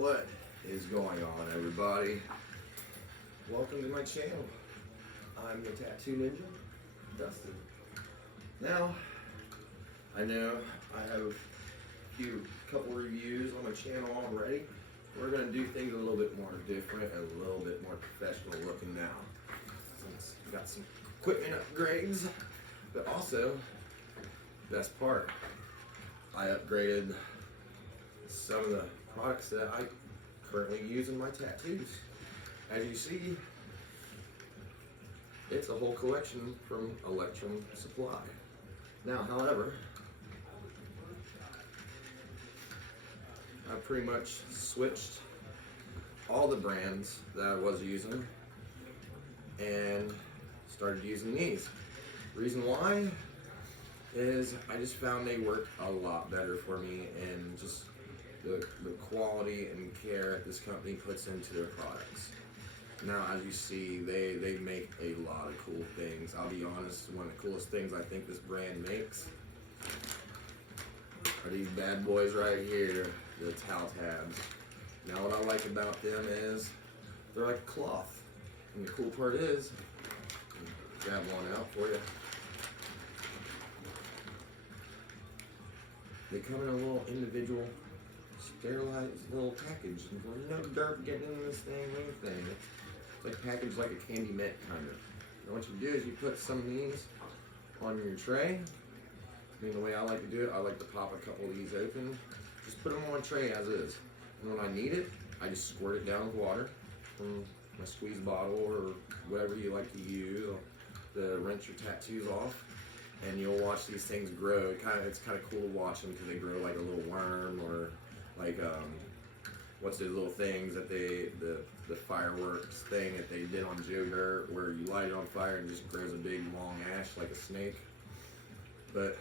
What is going on, everybody? Welcome to my channel. I'm the Tattoo Ninja, Dustin. Now, I know I have a couple reviews on my channel already. We're going to do things a little bit more different and a little bit more professional looking now. Since we got some equipment upgrades, but also, best part, I upgraded some of the products that I currently use in my tattoos. As you see, it's a whole collection from Electrum Supply. Now, however, I pretty much switched all the brands that I was using and started using these. Reason why is I just found they work a lot better for me, and just the quality and care this company puts into their products. Now, as you see, they make a lot of cool things. I'll be honest, one of the coolest things I think this brand makes are these bad boys right here, the towel tabs. Now, what I like about them is they're like cloth, and the cool part is, grab one out for you. They come in a little individual sterilized little package, and there's no dirt getting in this thing or anything. It's like packaged like a candy mint kind of. And what you do is you put some of these on your tray. I mean, the way I like to do it, I like to pop a couple of these open. Just put them on a tray as is. And when I need it, I just squirt it down with water from my squeeze bottle or whatever you like to use to rinse your tattoos off. And you'll watch these things grow. It's kind of cool to watch them because they grow like a little worm, or like what's the little things that the fireworks thing that they did on Joe Dirt, where you light it on fire and it just grows a big long ash like a snake. But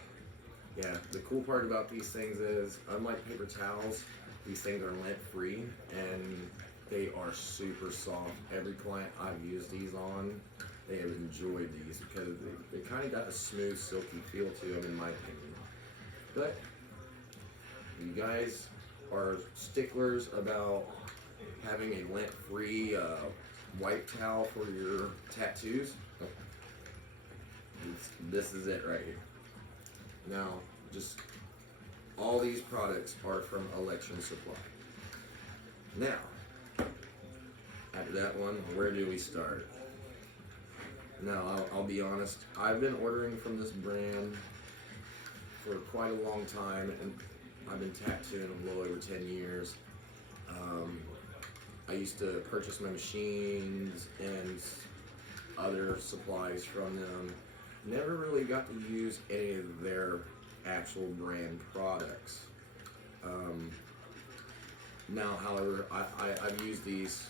yeah, the cool part about these things is, unlike paper towels, these things are lint free and they are super soft. Every client I've used these on, they have enjoyed these because they kind of got a smooth, silky feel to them, in my opinion. But you guys are sticklers about having a lint-free white towel for your tattoos, this is it right here. Now, just all these products are from Electrum Supply. Now, after that one, where do we start? Now, I'll be honest, I've been ordering from this brand for quite a long time, and I've been tattooing a little over 10 years. I used to purchase my machines and other supplies from them. Never really got to use any of their actual brand products. Now, however, I've used these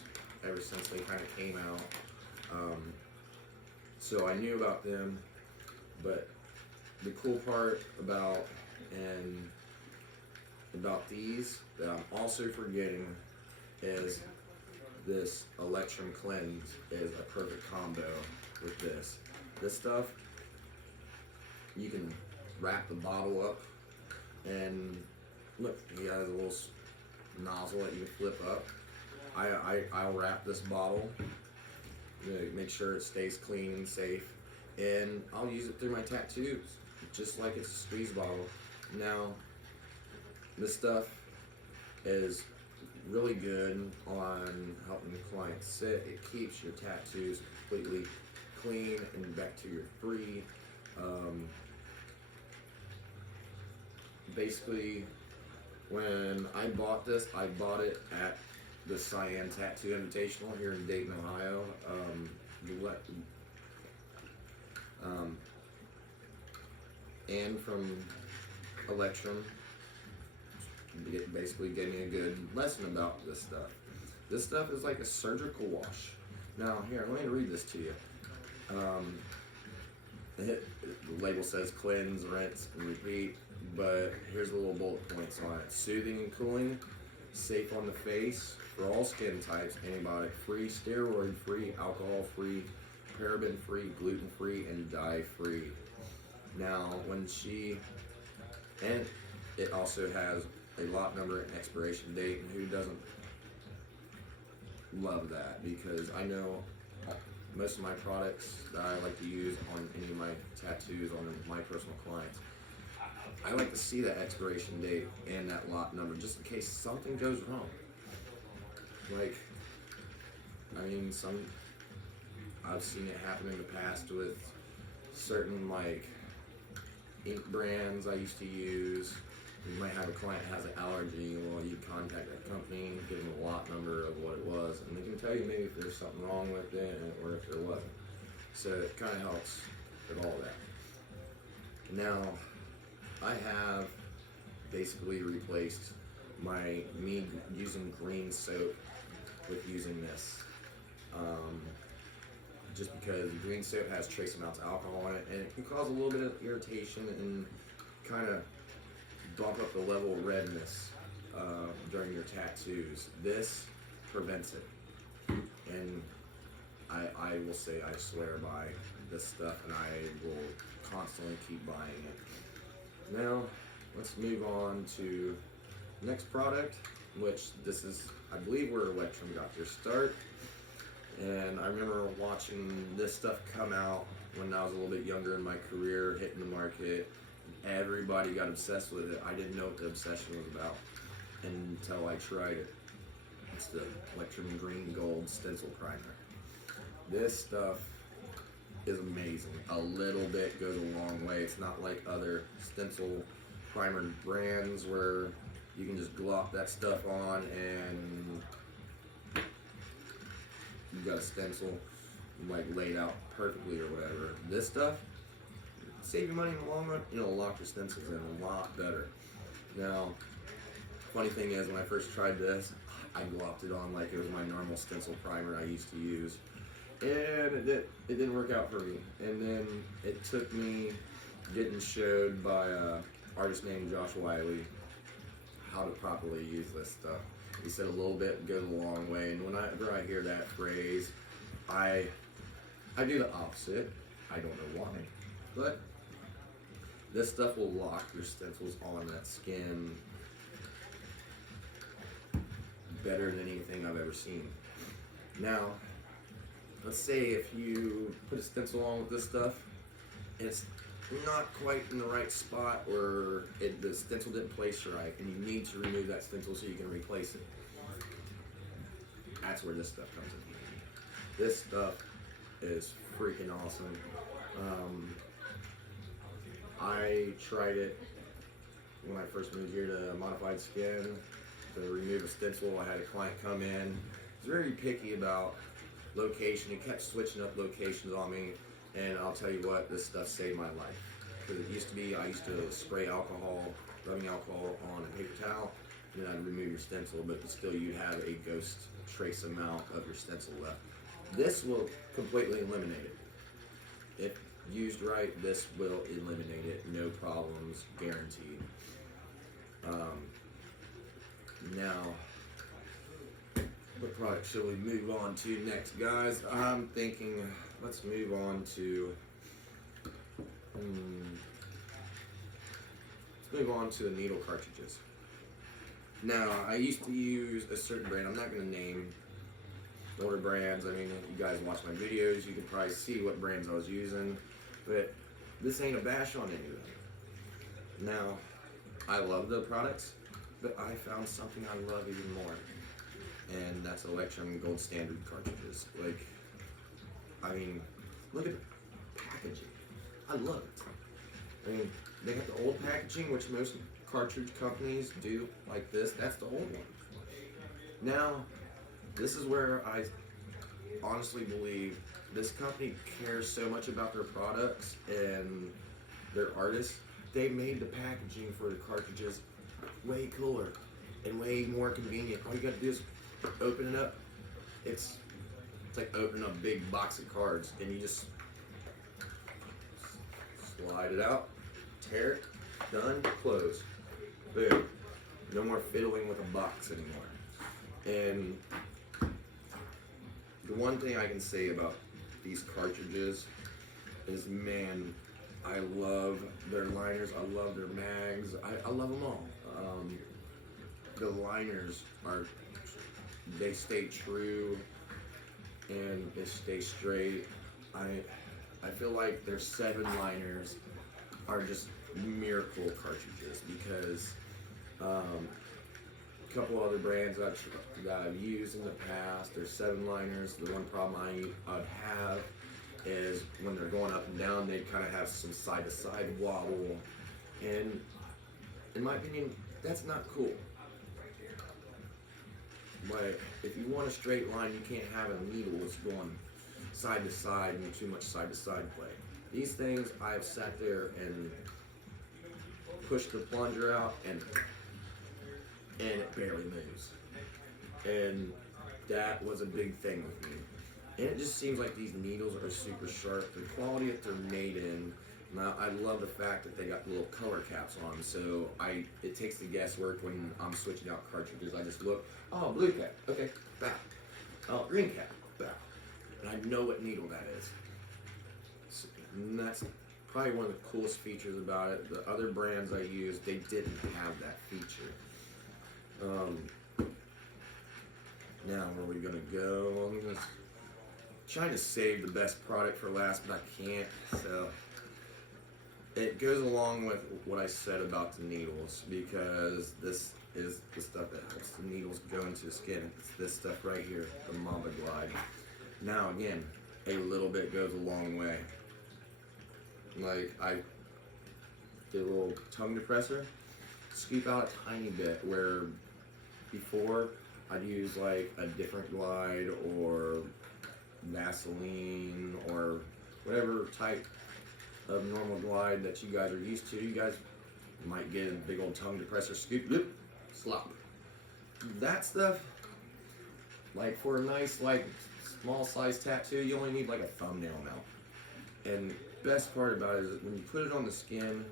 ever since they kind of came out. So I knew about them, but the cool part about these that I'm also forgetting is this Electrum Cleanse is a perfect combo with this. This stuff, you can wrap the bottle up, and look, he has a little nozzle that you can flip up. I'll wrap this bottle, make sure it stays clean and safe, and I'll use it through my tattoos, just like it's a squeeze bottle. Now, this stuff is really good on helping clients sit. It keeps your tattoos completely clean and bacteria free. Basically, when I bought this, I bought it at the Cyan Tattoo Invitational here in Dayton, Ohio. And from Electrum, it basically gave me a good lesson about this stuff. This stuff is like a surgical wash. Now, here, let me read this to you. The label says cleanse, rinse, and repeat, but here's the little bullet points on it. Soothing and cooling, safe on the face, for all skin types, antibiotic-free, steroid-free, alcohol-free, paraben-free, gluten-free, and dye-free. Now, and it also has a lot number and expiration date, and who doesn't love that because I know most of my products that I like to use on any of my tattoos on my personal clients, I like to see that expiration date and that lot number just in case something goes wrong. Like, I mean, I've seen it happen in the past with certain like ink brands I used to use. You might have a client that has an allergy, well, you contact that company, give them a lot number of what it was, and they can tell you maybe if there's something wrong with it or if there wasn't. So it kind of helps with all that. Now, I have basically replaced me using green soap with using this. Just because green soap has trace amounts of alcohol in it, and it can cause a little bit of irritation and kind of bump up the level of redness during your tattoos. This prevents it, and I will say I swear by this stuff, and I will constantly keep buying it. Now, let's move on to the next product, which this is, I believe, where Electrum got their start. And I remember watching this stuff come out when I was a little bit younger in my career, hitting the market. Everybody got obsessed with it. I didn't know what the obsession was about until I tried it. It's the Electrum Green Gold Stencil Primer. This stuff is amazing. A little bit goes a long way. It's not like other stencil primer brands where you can just glop that stuff on and you got a stencil like laid out perfectly or whatever. This stuff, save your money in the long run, it'll lock your stencils in a lot better. Now, funny thing is, when I first tried this, I glopped it on like it was my normal stencil primer I used to use, and it didn't work out for me. And then it took me getting showed by an artist named Josh Wiley how to properly use this stuff. He said a little bit goes a long way, and whenever I hear that phrase, I do the opposite. I don't know why, but this stuff will lock your stencils on that skin better than anything I've ever seen. Now, let's say if you put a stencil on with this stuff, and it's not quite in the right spot, or the stencil didn't place right, and you need to remove that stencil so you can replace it. That's where this stuff comes in. This stuff is freaking awesome. I tried it when I first moved here to Modified Skin to remove a stencil. I had a client come in. He was very picky about location. He kept switching up locations on me. And I'll tell you what, this stuff saved my life. Because it used to be, I used to spray rubbing alcohol on a paper towel, and then I'd remove your stencil, but still you'd have a ghost trace amount of your stencil left. This will completely eliminate it. If used right, this will eliminate it. No problems, guaranteed. Now, what product should we move on to next, guys? I'm thinking, let's move on to the needle cartridges. Now, I used to use a certain brand. I'm not going to name older brands. I mean, if you guys watch my videos, you can probably see what brands I was using. But this ain't a bash on any of them. Now, I love the products, but I found something I love even more. And that's Electrum Gold Standard cartridges. Like, I mean, look at the packaging. I love it. I mean, they have the old packaging, which most cartridge companies do like this. That's the old one. Now, this is where I honestly believe this company cares so much about their products and their artists. They made the packaging for the cartridges way cooler and way more convenient. All you gotta do is open it up. It's like opening a big box of cards, and you just slide it out, tear it, done, close. Boom. No more fiddling with a box anymore. And the one thing I can say about these cartridges is, man, I love their liners, I love their mags, I love them all. The liners are they stay true and they stay straight. I feel like their 7 liners are just miracle cartridges because a couple other brands that I've used in the past, their 7 liners. The one problem I'd have is when they're going up and down, they kind of have some side to side wobble, and in my opinion, that's not cool. But if you want a straight line, you can't have a needle that's going side to side and too much side to side play. These things, I've sat there and pushed the plunger out and it barely moves. And that was a big thing with me. And it just seems like these needles are super sharp. The quality that they're made in, now I love the fact that they got the little color caps on, so it takes the guesswork when I'm switching out cartridges. I just look, oh, blue cap, okay, bow. Oh, green cap, bow. And I know what needle that is. So, and that's probably one of the coolest features about it. The other brands I used, they didn't have that feature. Now, where are we gonna go? I'm gonna try to save the best product for last, but I can't. So it goes along with what I said about the needles, because this is the stuff that helps the needles go into the skin. It's this stuff right here, the Mamba Glide. Now, again, a little bit goes a long way. Like, I did a little tongue depressor, scoop out a tiny bit, where before I'd use like a different glide or Vaseline or whatever type of normal glide that you guys are used to. You guys might get a big old tongue depressor, scoop, loop, slop. That stuff, like for a nice like small size tattoo, you only need like a thumbnail amount. And best part about it is when you put it on the skin,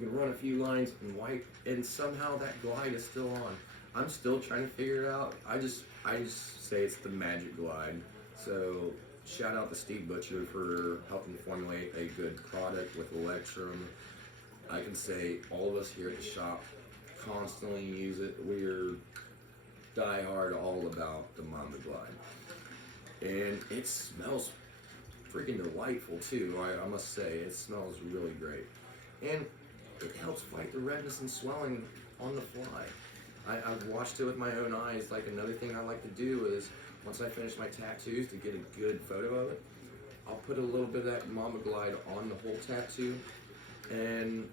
you can run a few lines and wipe, and somehow that glide is still on. I'm still trying to figure it out. I just say it's the magic glide. So shout out to Steve Butcher for helping formulate a good product with Electrum. I can say all of us here at the shop constantly use it. We're die hard all about the Mamba Glide. And it smells freaking delightful too, I must say. It smells really great. And it helps fight the redness and swelling on the fly. I've watched it with my own eyes. Like, another thing I like to do is, once I finish my tattoos, to get a good photo of it, I'll put a little bit of that Mamba Glide on the whole tattoo and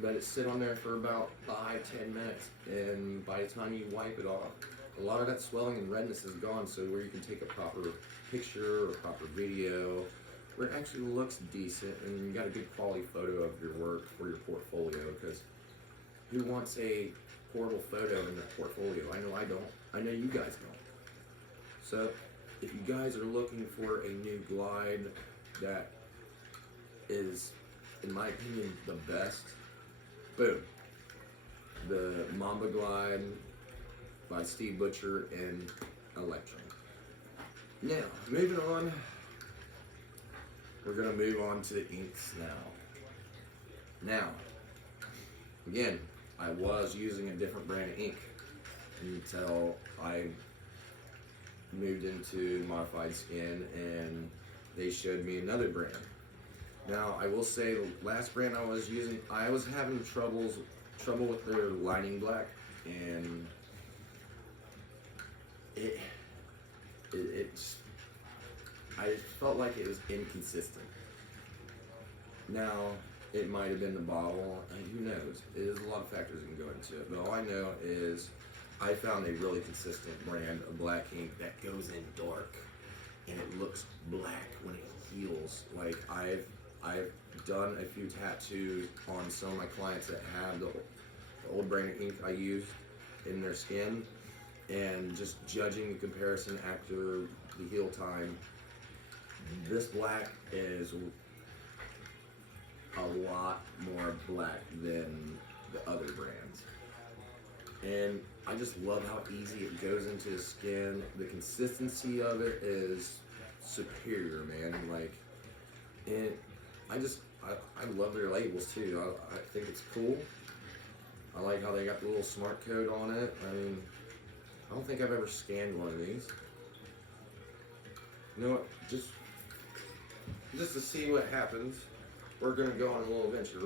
let it sit on there for about 5-10 minutes. And by the time you wipe it off, a lot of that swelling and redness is gone, so where you can take a proper picture or proper video where it actually looks decent and you got a good quality photo of your work for your portfolio, because who wants a horrible photo in their portfolio? I know I don't. I know you guys don't. So if you guys are looking for a new glide that is, in my opinion, the best, boom. The Mamba Glide by Steve Butcher and Electrum. Now, moving on, we're going to move on to the inks now. Now, again, I was using a different brand of ink until I moved into modified skin and they showed me another brand. Now, I will say the last brand I was using, I was having trouble with their lining black, and I felt like it was inconsistent. Now, it might have been the bottle, and who knows? There's a lot of factors that can go into it, but all I know is I found a really consistent brand of black ink that goes in dark, and it looks black when it heals. Like, I've done a few tattoos on some of my clients that have the old brand of ink I used in their skin, and just judging the comparison after the heal time, this black is a lot more black than the other brands. And I just love how easy it goes into the skin. The consistency of it is superior, man. Like, and I love their labels too. I think it's cool. I like how they got the little smart code on it. I mean, I don't think I've ever scanned one of these. You know what? Just to see what happens, we're gonna go on a little adventure.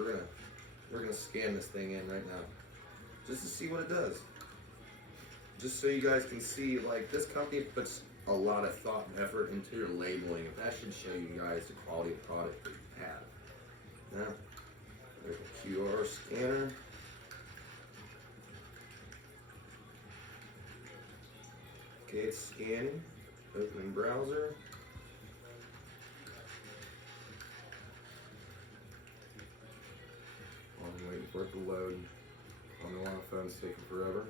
We're gonna scan this thing in right now, just to see what it does. Just so you guys can see, like, this company puts a lot of thought and effort into your labeling. That should show you guys the quality of product that you have. Now, there's a QR scanner. Okay, it's scanning. Opening browser. I'm waiting for it to load. I don't know why my phone's taking forever.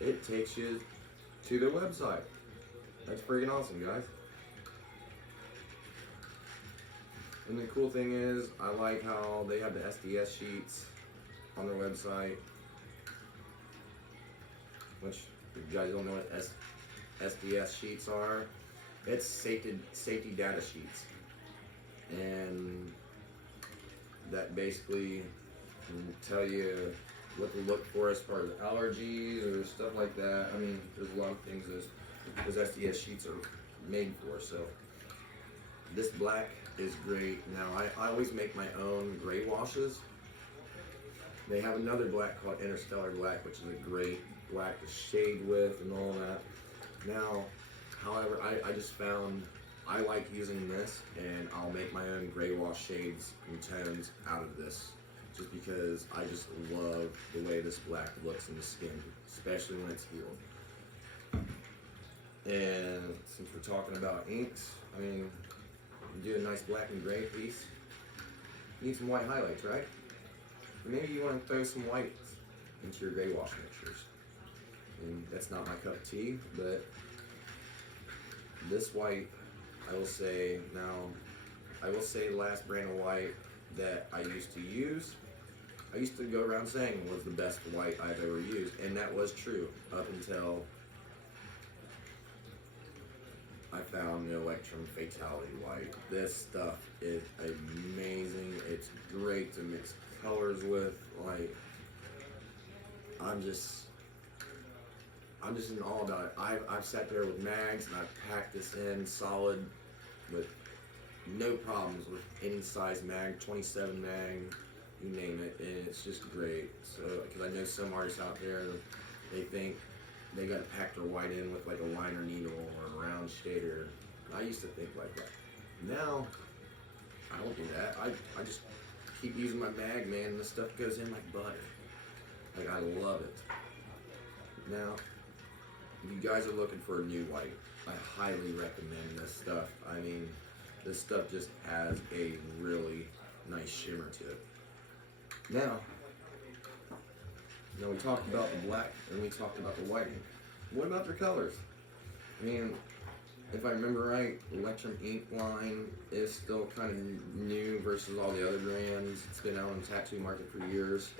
It takes you to their website. That's freaking awesome, guys. And the cool thing is, I like how they have the SDS sheets on their website. Which, if you guys don't know what SDS sheets are, it's safety data sheets. And that basically can tell you what to look for as far as allergies or stuff like that. I mean, there's a lot of things those SDS sheets are made for. So this black is great. Now I always make my own gray washes. They have another black called Interstellar Black, which is a great black to shade with and all that. Now, however, I just found I like using this, and I'll make my own gray wash shades and tones out of this, just because I just love the way this black looks in the skin, especially when it's healed. And since we're talking about inks, I mean, you do a nice black and gray piece. You need some white highlights, right? Maybe you want to throw some white into your gray wash mixtures. And that's not my cup of tea, but this white, I will say the last brand of white that I used to use, I used to go around saying was the best white I've ever used, and that was true up until I found the Electrum Fatality White. This stuff is amazing. It's great to mix colors with. Like, I'm just in awe about it. I've sat there with mags and I've packed this in solid with no problems with any size mag, 27 mag, you name it, and it's just great. So, because I know some artists out there, they think they got to pack their white in with like a liner needle or a round shader. I used to think like that. Now, I don't do that. I just keep using my mag, man, and this stuff goes in like butter. Like, I love it. Now, if you guys are looking for a new white, I highly recommend this stuff. I mean, this stuff just has a really nice shimmer to it. Now we talked about the black and we talked about the white ink. What about their colors? I mean, if I remember right, Electrum ink line is still kind of new versus all the other brands. It's been out on the tattoo market for years.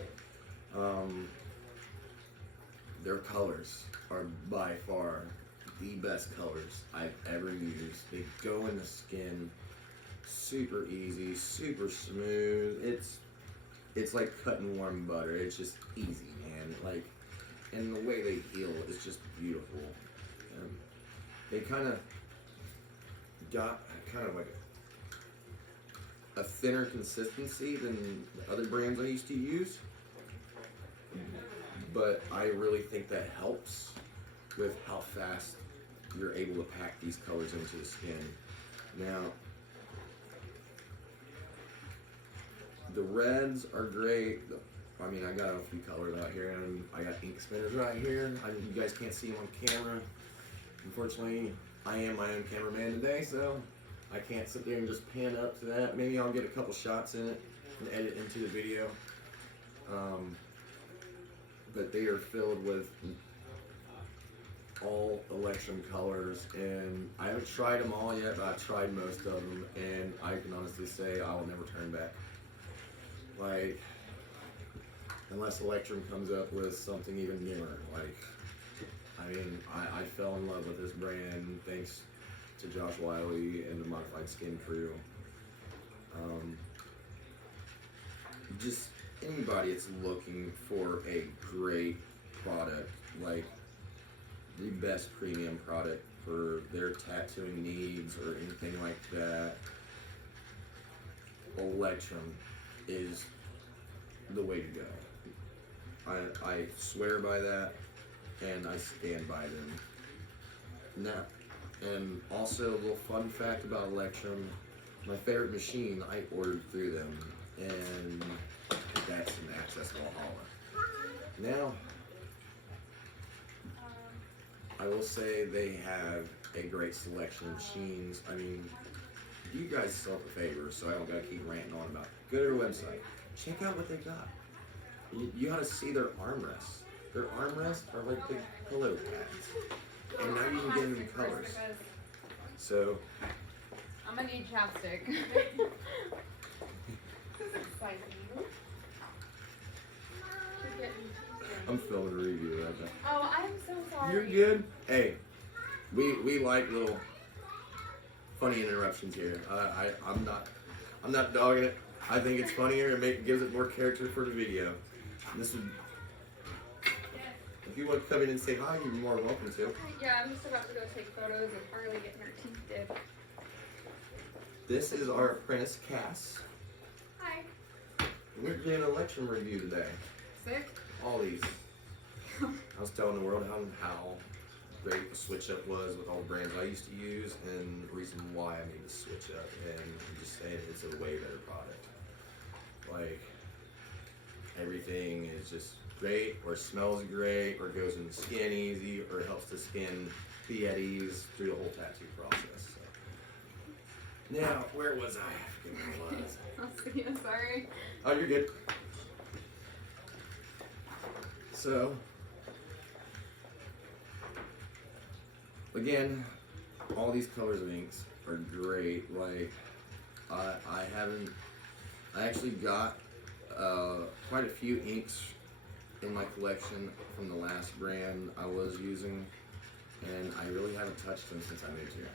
Their colors are by far the best colors I've ever used. They go in the skin super easy, super smooth. It's like cutting warm butter. It's just easy, man. Like, and the way they heal is just beautiful. They kind of got like a thinner consistency than the other brands I used to use, but I really think that helps with how fast you're able to pack these colors into the skin. Now, the reds are great. I mean, I got a few colors out here, and I got ink spinners right here. You guys can't see them on camera. Unfortunately, I am my own cameraman today, so I can't sit there and just pan up to that. Maybe I'll get a couple shots in it and edit into the video. But they are filled with all Electrum colors, and I haven't tried them all yet, but I've tried most of them, and I can honestly say I will never turn back. Like, unless Electrum comes up with something even newer. Like, I mean, I fell in love with this brand thanks to Josh Wiley and the Modified Skin crew. Just anybody that's looking for a great product, like the best premium product for their tattooing needs or anything like that, Electrum is the way to go. I swear by that, and I stand by them. Now, and also a little fun fact about Electrum, my favorite machine I ordered through them, and that's an Access Valhalla. Now, I will say they have a great selection of machines. I mean, do you guys yourself a favor, so I don't gotta keep ranting on about it. Go to their website, check out what they got. You gotta see their armrests. Their armrests are like big pillow pads, and now you can get them in colors. So I'm gonna need chapstick. This is exciting. I'm filming a review right now. Oh, I'm so sorry. You're good. Hey, we like little funny interruptions here. I'm not dogging it. I think it's funnier and gives it more character for the video. This would, if you want to come in and say hi, you're more than welcome to. Yeah, I'm just about to go take photos of Harley getting her teeth did. This is our apprentice Cass. Hi. We're doing an Electrum review today. Sick? All these. I was telling the world how great the switch up was with all the brands I used to use and the reason why I made the switch up, and I'm just saying it's a way better product. Like, everything is just great, or smells great, or goes in the skin easy, or helps the skin be at ease through the whole tattoo process. So. Now, where was I? I forget where I was. I'll see you, sorry. Oh, you're good. So, again, all these colors of inks are great. Like, I actually got quite a few inks in my collection from the last brand I was using, and I really haven't touched them since I moved here.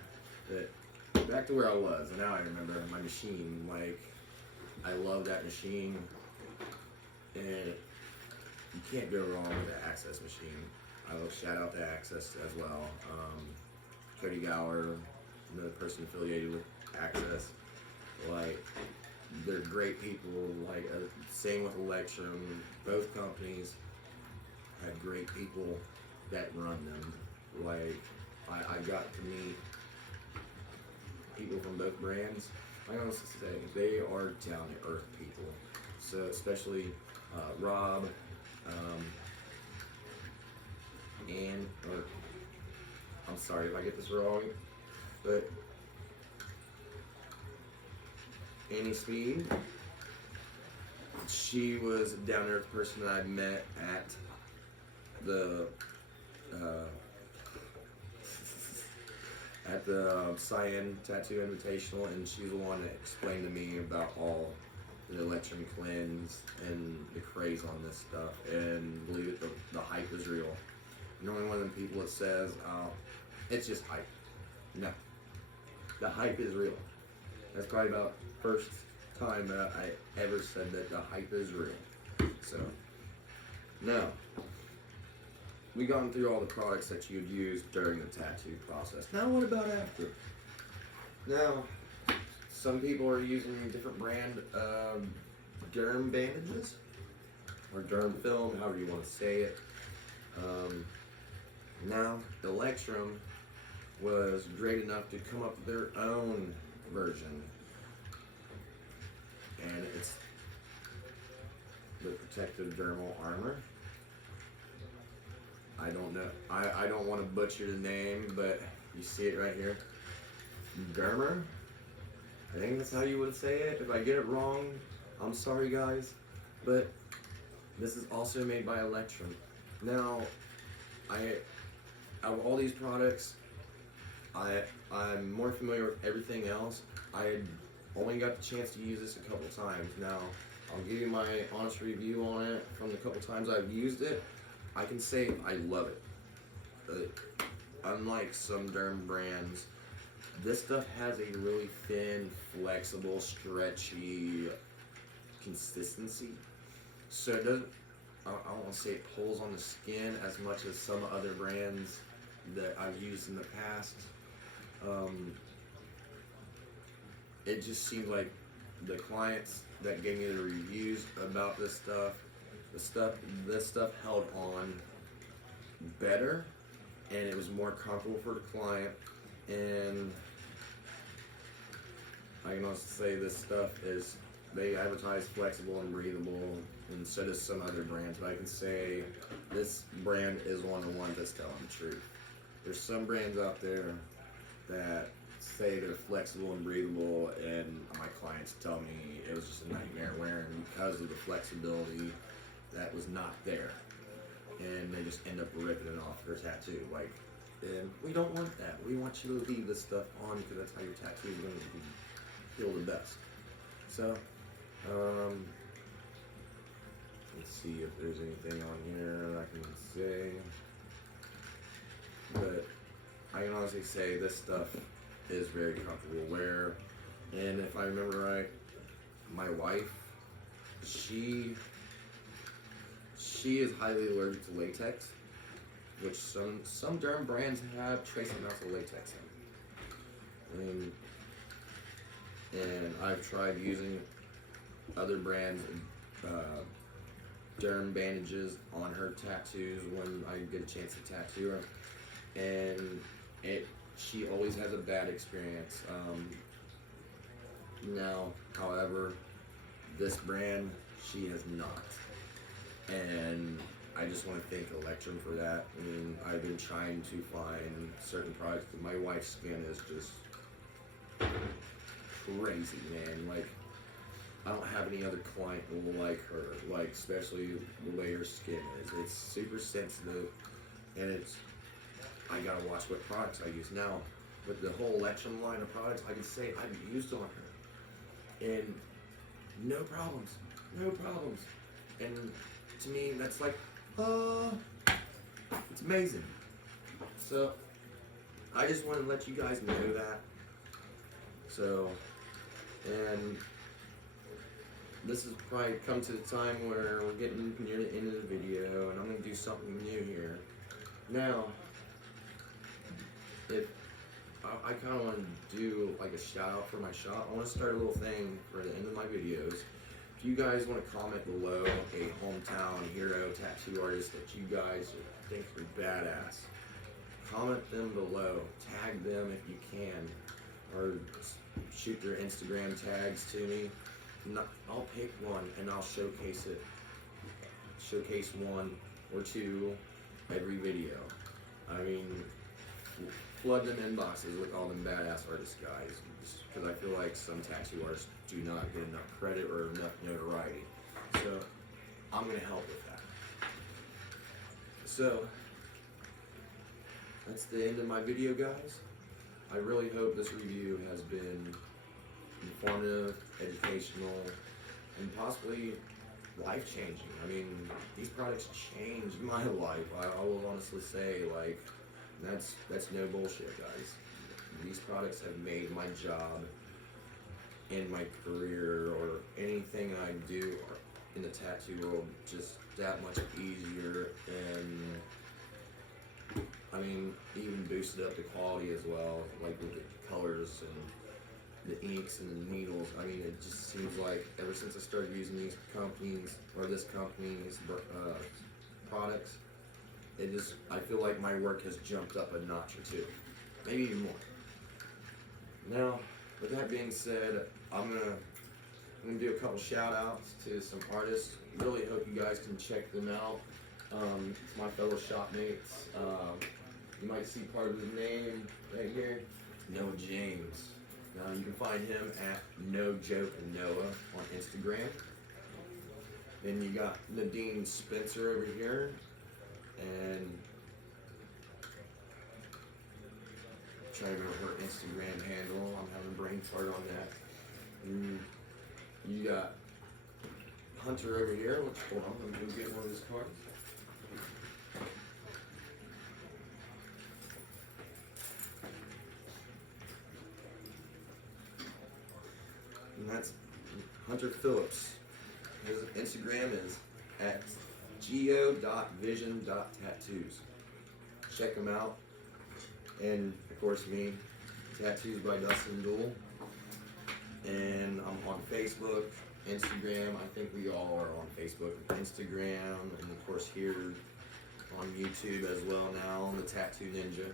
But back to where I was, and now I remember my machine. Like, I love that machine, and you can't go wrong with the Access machine. I will shout out to Access as well. Cody Gower, another person affiliated with Access. Like, they're great people. Like, same with Electrum. Both companies had great people that run them. Like, I got to meet people from both brands. I honestly say they are down to earth people. So especially Rob, I'm sorry if I get this wrong, but Annie Speed, she was a down to earth person that I met at the Cyan Tattoo Invitational, and she's the one that explained to me about all the Electrum cleanse and the craze on this stuff, and believe it, the hype is real. You're only one of them people that says, it's just hype. No. The hype is real. That's probably about the first time that I ever said that the hype is real. So, now, we've gone through all the products that you'd use during the tattoo process. Now what about after? Now, some people are using different brand derm bandages, or derm film, however you want to say it. Now, Electrum was great enough to come up with their own version, and it's the protective dermal armor. I don't know. I don't want to butcher the name, but you see it right here. Dermer? I think that's how you would say it. If I get it wrong, I'm sorry guys. But this is also made by Electrum. Now, out of all these products, I'm more familiar with everything else. I had only got the chance to use this a couple times. Now, I'll give you my honest review on it from the couple times I've used it. I can say I love it. But unlike some derm brands, this stuff has a really thin, flexible, stretchy consistency. So it doesn't, I don't want to say it pulls on the skin as much as some other brands that I've used in the past. It just seemed like the clients that gave me the reviews about this stuff held on better, and it was more comfortable for the client. And I can also say this stuff is, they advertise flexible and breathable, and so does some other brands, but I can say this brand is one of the ones that's telling the truth. There's some brands out there that say they're flexible and breathable, and my clients tell me it was just a nightmare wearing because of the flexibility that was not there, and they just end up ripping it off their tattoo. Like, and we don't want that. We want you to leave this stuff on because that's how your tattoo is going to feel the best. So, let's see if there's anything on here I can say. But I can honestly say this stuff is very comfortable to wear. And if I remember right, my wife, she is highly allergic to latex, which some derm brands have trace amounts of latex in. And I've tried using other brands' derm bandages on her tattoos when I get a chance to tattoo her, and she always has a bad experience. Now, however, this brand, she has not, and I just want to thank Electrum for that. I mean, I've been trying to find certain products, but my wife's skin is just crazy, man. Like, I don't have any other client like her, like, especially the way her skin is. It's super sensitive, and I gotta watch what products I use. Now, with the whole Electrum line of products, I can say I've used on her, and no problems. And to me, that's like, it's amazing. So, I just want to let you guys know that. So, and this has probably come to the time where we're getting near the end of the video, and I'm going to do something new here. Now, if I kind of want to do like a shout out for my shop, I want to start a little thing for the end of my videos. If you guys want to comment below a hometown hero tattoo artist that you guys think are badass, comment them below, tag them if you can, or shoot their Instagram tags to me. I'll pick one and I'll showcase one or two every video. I mean, flood them inboxes with all them badass artist guys, because I feel like some tattoo artists do not get enough credit or enough notoriety. So I'm gonna help with that. So that's the end of my video, guys. I really hope this review has been informative, educational, and possibly life-changing. I mean, these products changed my life. I will honestly say, like, that's no bullshit, guys. These products have made my job in my career or anything I do in the tattoo world just that much easier, and I mean, even boosted up the quality as well, like with the colors and the inks and the needles. I mean, it just seems like ever since I started using these companies, or this company's products, I feel like my work has jumped up a notch or two, maybe even more. Now, with that being said, I'm gonna do a couple shout outs to some artists. Really hope you guys can check them out. My fellow shopmates. You might see part of his name right here, Noah James. Now you can find him at No Joke Noah on Instagram. Then you got Nadine Spencer over here, and I'm trying to remember her Instagram handle. I'm having a brain fart on that. And you got Hunter over here. Hold on, let me go get one of his cards. And that's Hunter Phillips. His Instagram is at geo.vision.tattoos. Check them out. And of course me, Tattoos by Dustin Duel. And I'm on Facebook, Instagram. I think we all are on Facebook and Instagram, and of course here on YouTube as well now on the Tattoo Ninja.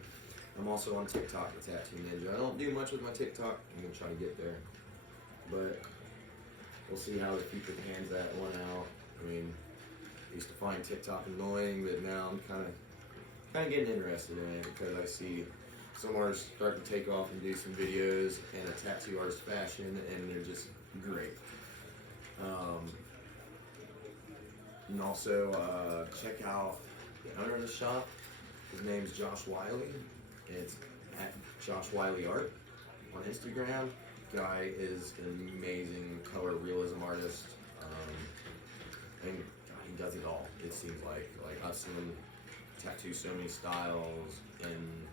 I'm also on TikTok, the Tattoo Ninja. I don't do much with my TikTok. I'm gonna try to get there, but we'll see how the future pans that one out. I mean, I used to find TikTok annoying, but now I'm kind of getting interested in it because I see some artists start to take off and do some videos in a tattoo artist fashion, and they're just great. And also check out the owner of the shop. His name's Josh Wiley. It's at Josh Wiley Art on Instagram. Guy is an amazing color realism artist, and he does it all. It seems like I've seen him tattoo so many styles, and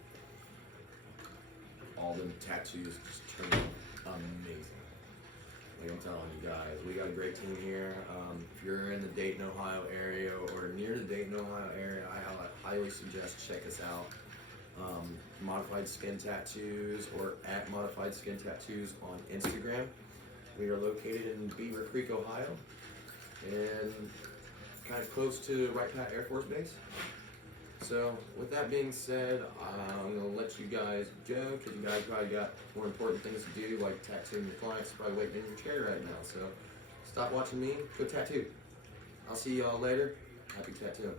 all the tattoos just turn out amazing. Like I'm telling you guys, we got a great team here. If you're in the Dayton, Ohio area or near the Dayton, Ohio area, I highly suggest check us out. Modified Skin Tattoos or at Modified Skin Tattoos on Instagram. We are located in Beaver Creek, Ohio, and kind of close to Wright Pat Air Force Base. So with that being said, I'm going to let you guys go because you guys probably got more important things to do, like tattooing your clients probably waiting in your chair right now. So stop watching me, go tattoo. I'll see y'all later. Happy tattooing.